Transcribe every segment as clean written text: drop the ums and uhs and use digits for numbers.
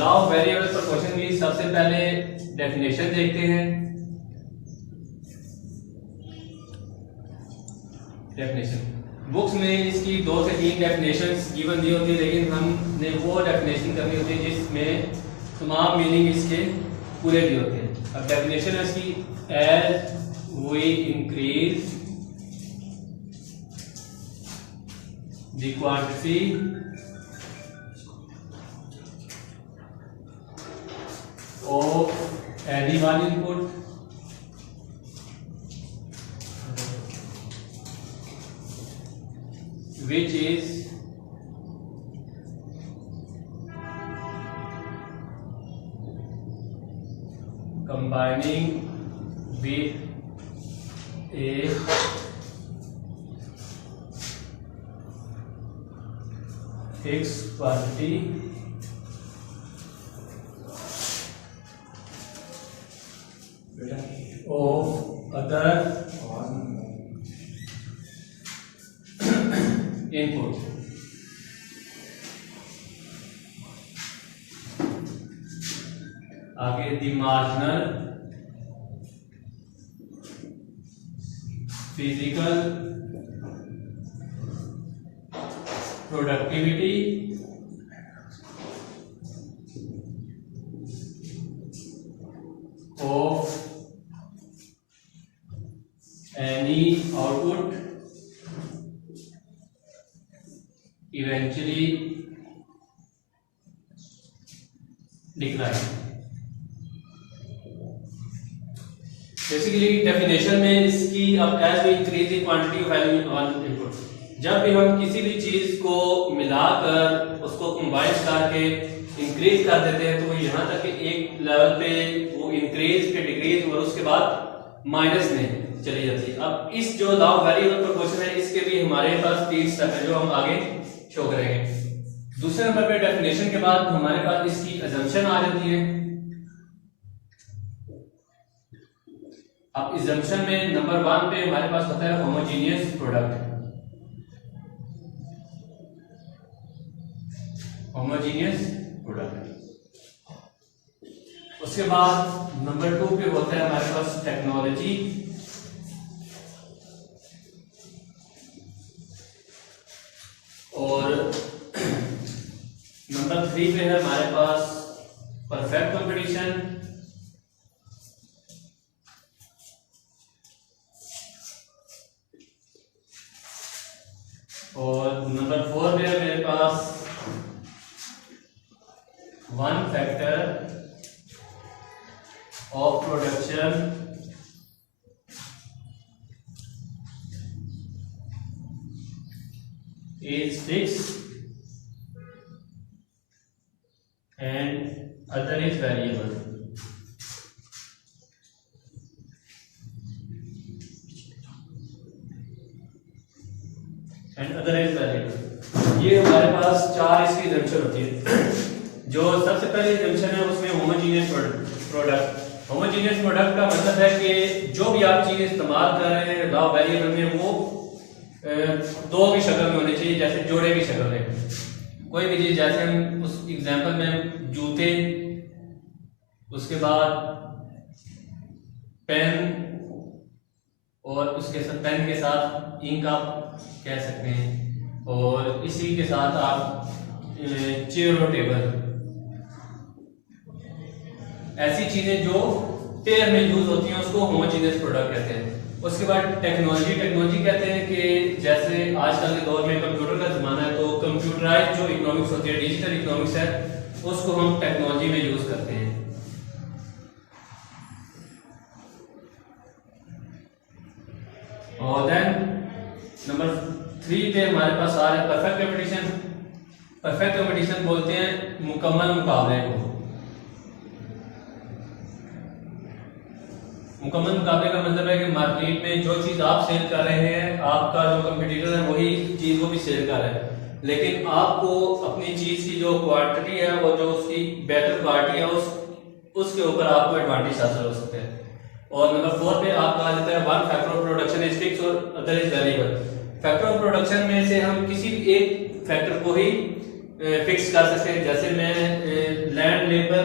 Law of variable proportion की सबसे पहले डेफिनेशन देखते हैं। डेफिनेशन बुक्स में इसकी 2 से 3 डेफिनेशंस गिवन दी होती है, लेकिन हमने वो डेफिनेशन करनी होती है जिसमें तमाम मीनिंग इसके पूरे दिए होते हैं। अब डेफिनेशन है इसकी, as we increase the quantity of any one input which is combining with a fixed quantity of other input. आगे the marginal physical productivity of any output eventually decline. Basically definition में इसकी, अब as we increase the quantity of any one input, जब भी हम किसी भी चीज को मिलाकर उसको कंबाइन करके इंक्रीज कर देते हैं तो यहाँ तक कि एक लेवल पे वो इंक्रीज फिर डिक्रीज और उसके बाद माइनस में चली जाती है। अब इस जो लॉ ऑफ वेरिएबल प्रोपोर्शन है इसके भी हमारे पास 3 स्टेप है जो हम आगे शो करेंगे। दूसरे नंबर पे डेफिनेशन के बाद हमारे पास इसकी अजम्पशन आ जाती है। अब अजम्पशन में नंबर 1 पे हमारे पास होता है होमोजेनियस प्रोडक्ट। Homogeneous product. उसके बाद नंबर 2 पे होता है हमारे पास टेक्नोलॉजी। और नंबर 3 पे है हमारे पास परफेक्ट कंपटीशन। और नंबर 4 पे है मेरे पास one factor of production is fixed and other is variable. And other is variable. ये हमारे पास 4 इसकी अजम्पशन होती है। जो सबसे पहली अजम्पशन है उसमें होमोजेनियस प्रोडक्ट। होमोजेनियस प्रोडक्ट का मतलब है कि जो भी आप चीज इस्तेमाल कर रहे हैं लॉ वेरिएबल में वो 2 की शक्ल में होनी चाहिए, जैसे जोड़े की शक्ल में। कोई भी चीज, जैसे हम उस एग्जांपल में जूते, उसके बाद पेन और उसके साथ पेन के साथ इंक आप कह सकते हैं, और इसी के साथ आप चेयर और टेबल, ऐसी चीजें जो पेयर में यूज होती हैं उसको होमोजेनियस प्रोडक्ट कहते हैं। उसके बाद टेक्नोलॉजी कहते हैं कि जैसे आजकल के दौर में कंप्यूटर का जमाना है तो कंप्यूटराइज जो इकोनॉमिक्स होती है, डिजिटल इकोनॉमिक्स है, उसको हम टेक्नोलॉजी में यूज करते हैं। और देन नंबर 3 पे हमारे पास आ रहा है परफेक्ट कंपटीशन। परफेक्ट कंपटीशन बोलते हैं मुकम्मल मुकाबले को। मुकम्मल मुकाबले का मतलब है कि मार्केट में जो चीज आप सेल कर रहे हैं, आपका जो कंपटीटर है वही चीज वो भी सेल कर रहा है, लेकिन आपको अपनी चीज की जो क्वांटिटी है वो जो उसकी बेहतर क्वालिटी है उसके ऊपर आपको एडवांटेज हासिल हो सकता है। और नंबर 4 पे आपका आ जाता है one factor of production is fix और other is variable. Factor of production में से हम किसी भी एक फैक्टर को ही फिक्स कर सकते हैं। जैसे मैं लैंड लेबर,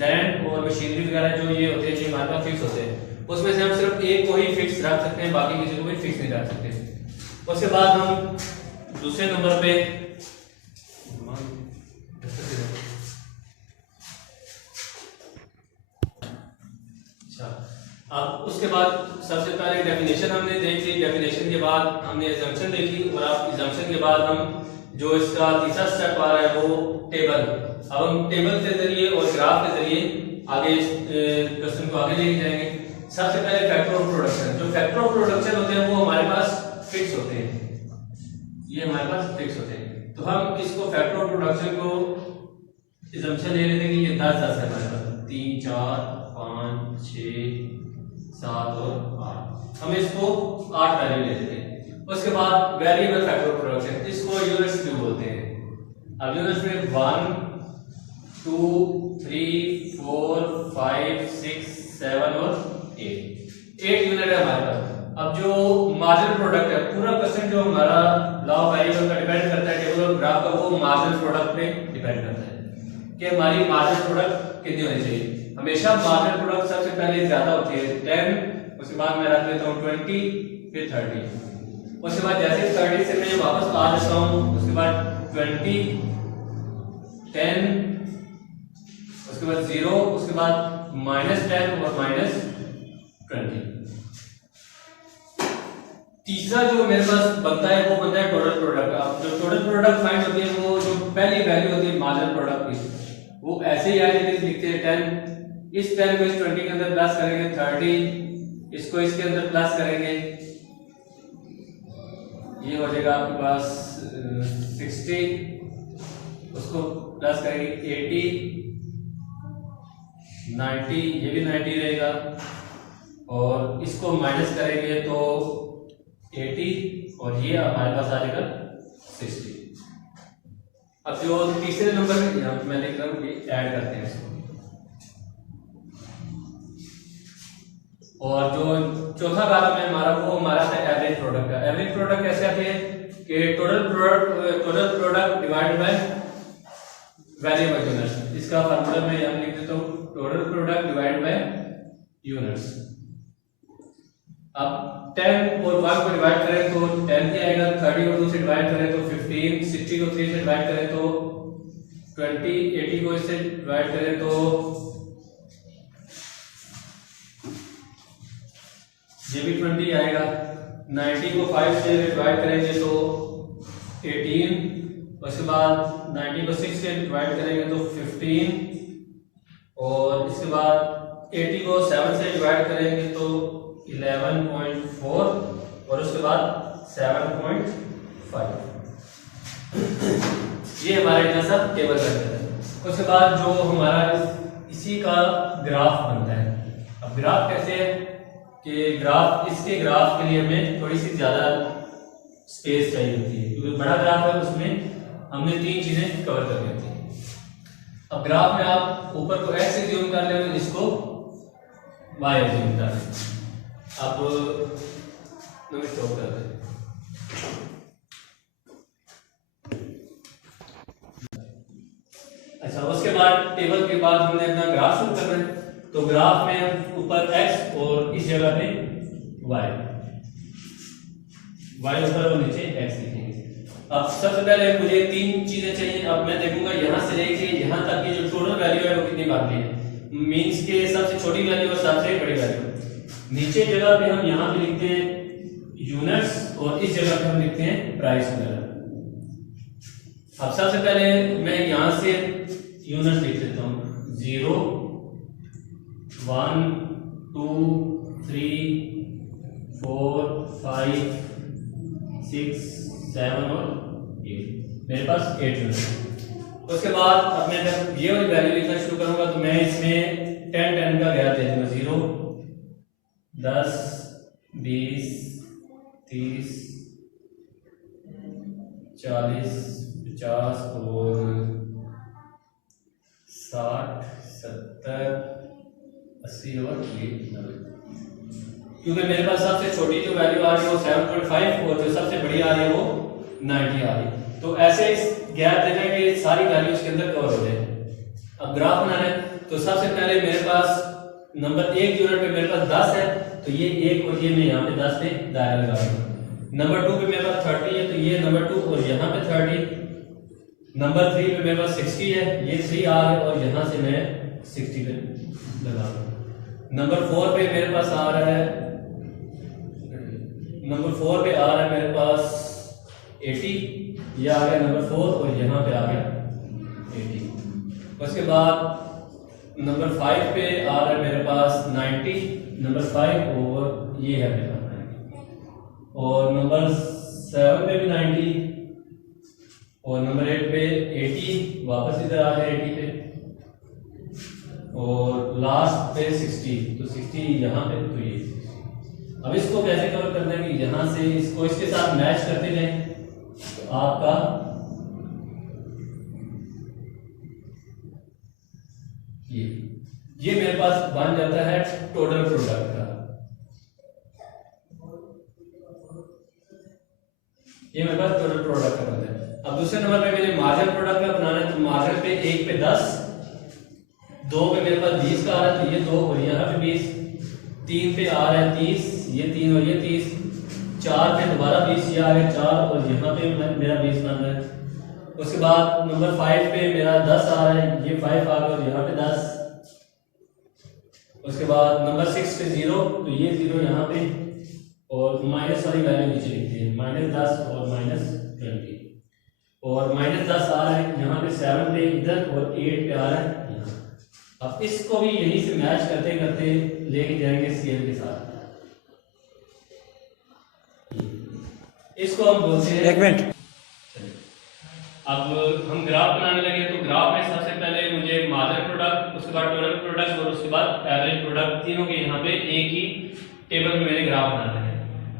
लैंड और मशीनरी वगैरह जो ये होते हैं, ये हमारे पास फिक्स होते हैं। उसमें से हम सिर्फ एक को ही फिक्स रख सकते हैं, बाकी किसी को भी फिक्स नहीं रख सकते। उसके बाद हम दूसरे नंबर पे अब उसके बाद सबसे पहले डेफिनेशन हमने देख ली। डेफिनेशन के बाद हमने एजम्पशन देखी, और अब एजम्पशन के बाद हम जो इसका तीसरा स्टेप आ रहा है वो टेबल। अब हम टेबल के जरिए और ग्राफ के जरिए आगे क्वेश्चन को आगे लेके जाएंगे। सबसे पहले फैक्टर ऑफ प्रोडक्शन। जो फैक्टर ऑफ प्रोडक्शन होते हैं वो हमारे पास फिक्स होते हैं, ये हमारे पास फिक्स होते हैं। तो हम इसको फैक्टर ऑफ प्रोडक्शन को एजम्पशन ले लेते हैं कि ये 10 है हमारे पास, 3 4 5 6 7 और 8। हम इसको 8 वैल्यू ले लेते हैं। उसके बाद वेरिएबल फैक्टर ऑफ प्रोडक्शन, इसको यूनिट्स क्यों बोलते हैं। अब यूनिट्स में 1 2 3 4 5 6 7 और 8 यूनिट है हमारे पास। अब जो मार्जिनल प्रोडक्ट है, पूरा क्वेश्चन जो हमारा लॉ ऑफ वेरिएबल पर डिपेंड करता है, टेबल और ग्राफ का, वो मार्जिनल प्रोडक्ट पे डिपेंड करता है कि हमारी मार्जिनल प्रोडक्ट कितनी होनी चाहिए। हमेशा मार्जिनल प्रोडक्ट सबसे पहले ज्यादा होती है 10, उसके बाद मैं रख लेता हूँ 20, फिर 30। उसके बाद जैसे 30 से मैं वापस आ जाता हूँ, उसके बाद 20 10, उसके बाद 0, उसके बाद -10 और -20। तीसरा जो मेरे पास बनता है वो बनता है टोटल प्रोडक्ट। अब जो टोटल प्रोडक्ट फाइंड होती है, वो जो पहली वैल्यू होती है मार्जिनल प्रोडक्ट की, वो ऐसे ही आगे लिखते हैं 10, इस 10 को इस 20 के अंदर प्लस करेंगे, 30 इसको इसके अंदर प्लस करेंगे, ये हो जाएगा आपके पास 60, उसको प्लस करेंगे 80 90, ये भी 90 रहेगा, और इसको माइनस करेंगे तो 80, और ये हमारे पास आ जाएगा 60। अब जो तीसरे नंबर में मैं लिख रहा हूँ, ये ऐड करते हैं इसको। और जो चौथा कॉलम है हमारा, वो हमारा है एवरेज प्रोडक्ट का। एवरेज प्रोडक्ट कैसे आते हैं कि total product divided by variable units. इसका फार्मूला मैं यहाँ लिख देता हूँ, total product divided by units. अब 10 और 1 को डिवाइड करें तो 10 ही आएगा, 30 और 2 से डिवाइड करें तो 15, 60 को 3 से डिवाइड करें तो 20, 80 को इससे डिवाइड करें तो ये भी 20 आएगा, 90 को 5 से डिवाइड करेंगे तो 18, उसके बाद 90 को 6 से डिवाइड करेंगे तो 15, और इसके बाद 80 को 7 से डिवाइड करेंगे तो 11.4, और उसके बाद 7.5। ये हमारा इतना सा टेबल बनता है। उसके बाद जो हमारा इसी का ग्राफ बनता है। अब ग्राफ कैसे है कि ग्राफ, इसके ग्राफ के लिए हमें थोड़ी सी ज्यादा स्पेस चाहिए होती है, क्योंकि बड़ा ग्राफ है, उसमें हमने 3 चीजें कवर करनी होती है। अब ग्राफ में आप ऊपर को x एज्यूम कर ले, इसको y एज्यूम कर ले। अब स्टॉप कर दें। अच्छा, उसके बाद टेबल के बाद हमने अपना ग्राफ शुरू करना है। तो ग्राफ में हम ऊपर x और इस जगह पे y ऊपर और नीचे x लिखेंगे। अब सबसे पहले मुझे 3 चीजें चाहिए। अब मैं देखूंगा यहाँ से लेके यहाँ तक की जो टोटल वैल्यू है वो कितनी बाकी है, मीन्स के सबसे छोटी वैल्यू और सबसे बड़ी वैल्यू। नीचे जगह पे हम यहाँ पे लिखते हैं यूनिट्स, और इस जगह पे हम लिखते हैं प्राइस वगैरह। अब सबसे पहले मैं यहाँ से यूनिट्स लिख देता हूँ, 0 1 2 3 4 5 6 7 और 8, मेरे पास 8 यूनिट। उसके बाद अब मैं जब ये वाली वैल्यू लिखना शुरू करूंगा तो मैं इसमें 10 का गैप दे दूंगा, 0 10 20 30 40 50 और 60 70 80 और 90, क्योंकि मेरे पास सबसे छोटी जो वैल्यू आ रही है वो 7.5 और जो सबसे बड़ी आ रही है वो 90 आ रही है। तो ऐसे गैप देना है कि सारी वैल्यूज के अंदर कवर हो जाए। अब ग्राफ बनाना है तो सबसे पहले मेरे पास नंबर 1 यूनिट पे मेरे पास 10 है, तो ये 1 और ये मैं यहाँ पे 10 पे दायरा लगा दूंगा। नंबर 2 पे मेरे पास 30 है, तो ये नंबर 2 और यहाँ पे 30। नंबर 3 पे मेरे पास 60 है, ये 3 आ है और यहाँ से मैं 60 पे लगा दूंगा। नंबर 4 पे मेरे पास आ रहा है, नंबर 4 पे आ रहा है मेरे पास 80, ये आ गया नंबर 4 और यहाँ पे आ गया 80। उसके बाद नंबर 5 पे आ रहा है मेरे पास 90, नंबर 5 और ये है मेरे पास 90। और नंबर 7 पे भी 90 और नंबर 8 पे 80, वापस इधर आ गया 80 पे। और लास्ट पे 60, तो 60 यहाँ पे, तो ये 60। अब इसको कैसे कवर करना है कि यहाँ से इसको इसके साथ मैच करते जाएं, तो आपका ये मेरे पास बन जाता है टोटल प्रोडक्ट का। ये मेरे पास टोटल प्रोडक्ट का बनता है। अब दूसरे नंबर पे मैंने मार्जिन प्रोडक्ट का बनाना है, तो मार्जिन पे 1 पे 10, 2 पे मेरे पास 20 का आ रहा है, तो ये 2 और यहाँ पे 20, 3 पे आ रहा है 30, ये 3 और ये 30, 4 पे दोबारा 20, ये आ गया 4 और यहाँ पे मेरा 20 बन रहा है। उसके बाद नंबर 5 पे मेरा 10 आ रहा है, ये 5 आ गया और यहाँ पे 10। उसके बाद नंबर 6 पे 0, तो ये 0 यहाँ पे और माइनस वाली वैल्यू नीचे लिखते हैं, -10 और -20। और -10 आ रहा है यहाँ पे 7 पे इधर और 8 पे आ रहा है यहाँ। अब इसको भी यहीं से मैच करते करते लेके जाएंगे CL के साथ। इसको हम बोलते हैं, एक मिनट, अब हम ग्राफ बनाने लगे, तो ग्राफ में सबसे पहले मुझे मार्जिन प्रोडक्ट, उसके बाद टोटल प्रोडक्ट और उसके बाद एवरेज प्रोडक्ट, तीनों के यहाँ पे एक ही टेबल में मैंने ग्राफ बनाना है।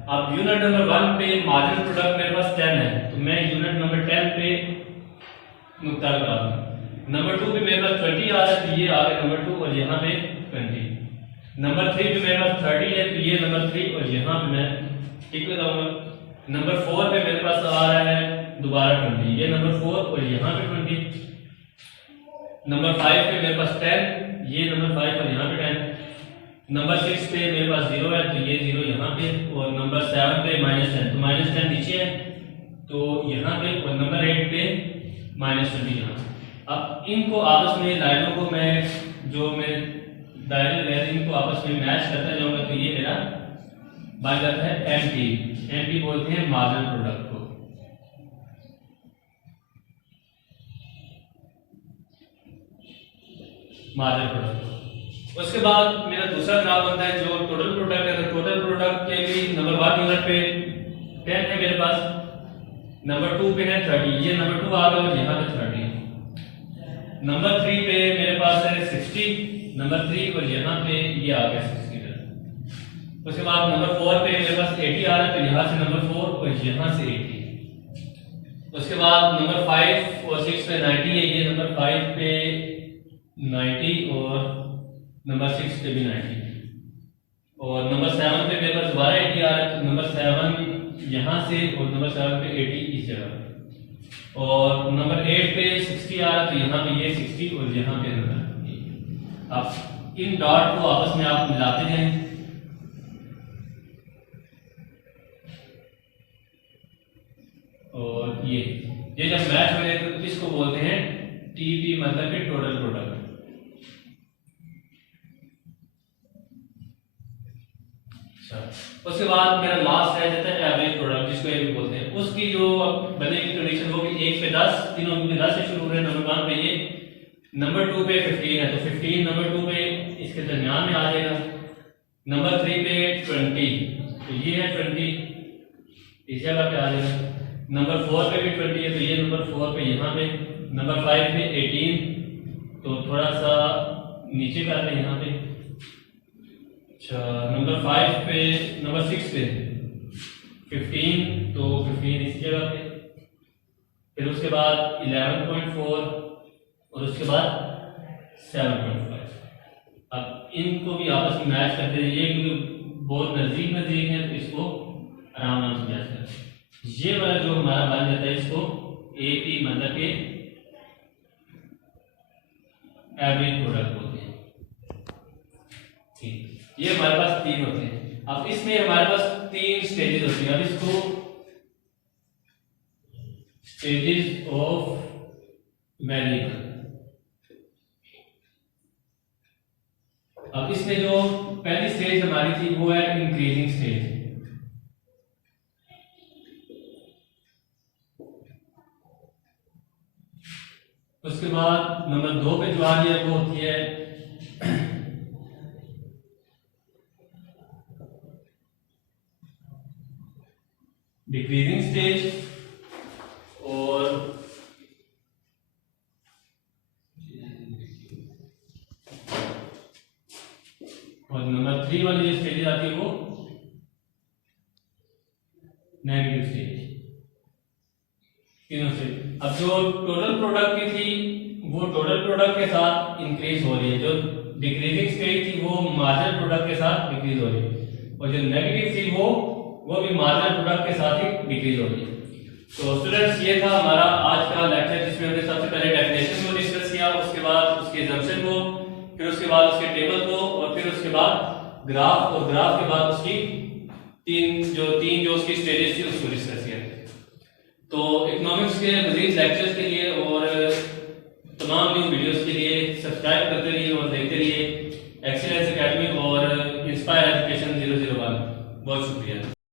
अब यूनिट नंबर 1 पे मार्जिन प्रोडक्ट मेरे पास 10 है, तो मैं यूनिट नंबर 10 पे नुक्ता लगा दूंगा। नंबर 2 पे मेरे पास 20 आ रहा है, तो ये आ गया नंबर 2 और यहाँ पे 20। नंबर 3 पे मेरे पास 30 है, तो ये नंबर 3 और यहाँ पे मैं टिक लगाऊंगा। नंबर 4 पे मेरे पास आ रहा है दोबारा 20, ये नंबर 4 और यहाँ पे 20। नंबर 5 पे मेरे पास 10, ये नंबर 5 और यहाँ पे 10। नंबर 6 पे मेरे पास 0 है, तो ये 0 यहाँ पे। और नंबर 7 पे -10, तो -10 नीचे है तो यहाँ पे। और नंबर 8 पे -20 यहाँ। अब इनको आपस में लाइनों को मैं जो मैं दायरे लगाए इनको आपस में मैच करता जाऊंगा, तो ये मेरा बन जाता है MP बोलते हैं मार्जिन प्रोडक्ट को। Margin product. उसके बाद मेरा दूसरा ग्राफ बनता है जो टोटल प्रोडक्ट है। तो टोटल प्रोडक्ट के भी नंबर 1 यूनिट पे 10 है मेरे पास, नंबर 2 पे है 30, ये नंबर 2 आ गया और यहाँ पे 30। नंबर 3 पे मेरे पास है 60, नंबर 3 और यहाँ पे ये आ गया 60। उसके बाद नंबर 4 पे मेरे पास 80 आ रहा है, तो यहाँ से नंबर 4 और यहाँ से 80। उसके बाद नंबर 5 और 6 पे 90 है, ये नंबर 5 पे 90 और नंबर 6 पे भी 90। और नंबर 7 पे मेरे पास दोबारा 80 आ रहा है, तो नंबर 7 यहाँ से और नंबर 7 पे 80 इस जगह। और नंबर 8 पे 60 आ रहा है, तो यहाँ पे ये 60 और यहाँ पे नंबर। अब इन डॉट को आपस में आप मिलाते जाएं, और ये जब मैच हो जाए तो इसको बोलते हैं TP, मतलब कि टोटल प्रोडक्ट। उसके बाद मेरा लास्ट रह जाता है एवरेज प्रोडक्ट, जिसको एवरेज बोलते हैं। उसकी जो बनेगी कंडीशन होगी 1 पे 10, तीनों में 10 से शुरू हो रहे हैं। नंबर 1 पे ये, नंबर 2 पे 15 है, तो 15 नंबर 2 पे इसके दरमियान में आ जाएगा। नंबर 3 पे 20, तो ये है 20 इस जगह पे आ जाएगा। नंबर 4 पे भी 20 है, तो ये नंबर 4 पे यहाँ पे। नंबर 5 पे 18, तो थोड़ा सा नीचे कर रहे हैं यहाँ पे। अच्छा, नंबर 5 पे, नंबर 6 पे 15, तो 15 इस जगह पे। फिर उसके बाद 11.4 और उसके बाद 7.5। अब इनको भी आपस में मैच करते रहिए, क्योंकि बहुत नजदीक है, तो इसको आराम से मैच करते हैं। ये वाला जो हमारा बन जाता है, इसको AP मतलब कि एवरेज प्रोडक्ट बोलते हैं। ठीक, ये हमारे पास 3 होते हैं। अब इसमें हमारे पास 3 स्टेजेस होती हैं। अब इसको स्टेजेस ऑफ वेरिएबल, अब इसमें जो पहली स्टेज हमारी थी वो है इंक्रीजिंग स्टेज। उसके बाद नंबर 2 पे जो आ रही है वो होती है डिक्रीजिंग स्टेज, और नंबर 3 वाली जो स्टेज आती है वो नेगेटिव स्टेज। तीनों से अब जो टोटल प्रोडक्ट की थी वो टोटल प्रोडक्ट के साथ इंक्रीज हो रही है, जो डिक्रीजिंग स्टेज थी वो मार्जिनल प्रोडक्ट के साथ डिक्रीज हो रही है, और जो नेगेटिव थी वो भी मार्जिनल प्रोडक्ट के साथ ही डिक्रीज हो रही है। तो स्टूडेंट्स, ये था हमारा आज का लेक्चर, जिसमें हमने सबसे पहले डेफिनेशन को डिस्कस किया, उसके बाद उसके assumption को, फिर उसके बाद उसके टेबल को, और फिर उसके बाद ग्राफ, और ग्राफ के बाद उसकी तीन जो उसकी स्टेजेस थी उसको डिस्कस किया। तो इकोनॉमिक्स के मजीद लेक्चर्स के लिए और तमाम न्यू वीडियोस के लिए सब्सक्राइब करते रहिए और देखते रहिए एक्सीलेंस एकेडमी और इंस्पायर एजुकेशन 001। बहुत शुक्रिया।